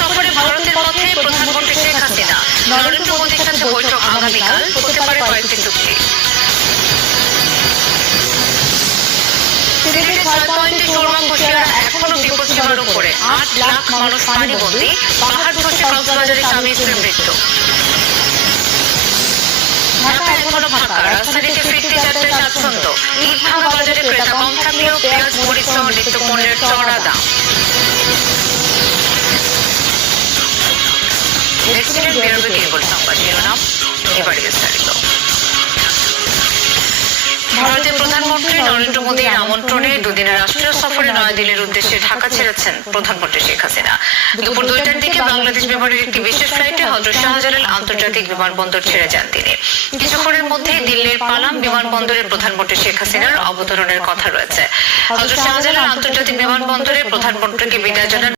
সফরে ভারতের পথে প্রধানমন্ত্রী শেখ হাসিনা। নরেন্দ্র মোদীর সাথে বৈঠক আগামীকাল, হতে পারে কয়েকটি চুক্তি। সিলেটের 6 পয়েন্টে সুরমা কুশিয়ারা এখনো বিপদসীমার উপরে। 8 লাখ মানুষ পানিবন্দী। পাহাড় ধসে কক্সবাজারে স্বামী স্ত্রীর মৃত্যু। ঢাকা এখনো ফাঁকা, রাজধানীতে ফিরতে যাত্রায় স্বাচ্ছন্দ্য। ঈদ ভাঙা বাজারে ক্রেতা কম থাকলেও পেঁয়াজ, মরিচ সহ নিত্যপণ্যের চড়া দাম। দেখছিলেন বিরোধী কেবল সংবাদ শিরোনাম, এবারে বিস্তারিত। ভারতের প্রধানমন্ত্রী নরেন্দ্র মোদীর আমন্ত্রণে দুদিনের রাষ্ট্রীয় সফরে নয়াদিল্লির উদ্দেশ্যে ঢাকা ছেড়েছেন প্রধানমন্ত্রী শেখ হাসিনা। দুপুর 2টার দিকে বাংলাদেশ বিমানের একটি বিশেষ ফ্লাইটে হযরত শাহজালাল আন্তর্জাতিক বিমানবন্দর ছেড়ে যান তিনি। কিছুক্ষণের মধ্যেই দিল্লির পালাম বিমানবন্দরে প্রধানমন্ত্রী শেখ হাসিনার অবতরণের কথা রয়েছে। হযরত শাহজালাল আন্তর্জাতিক বিমানবন্দরে প্রধানমন্ত্রীকে বিদায় জানান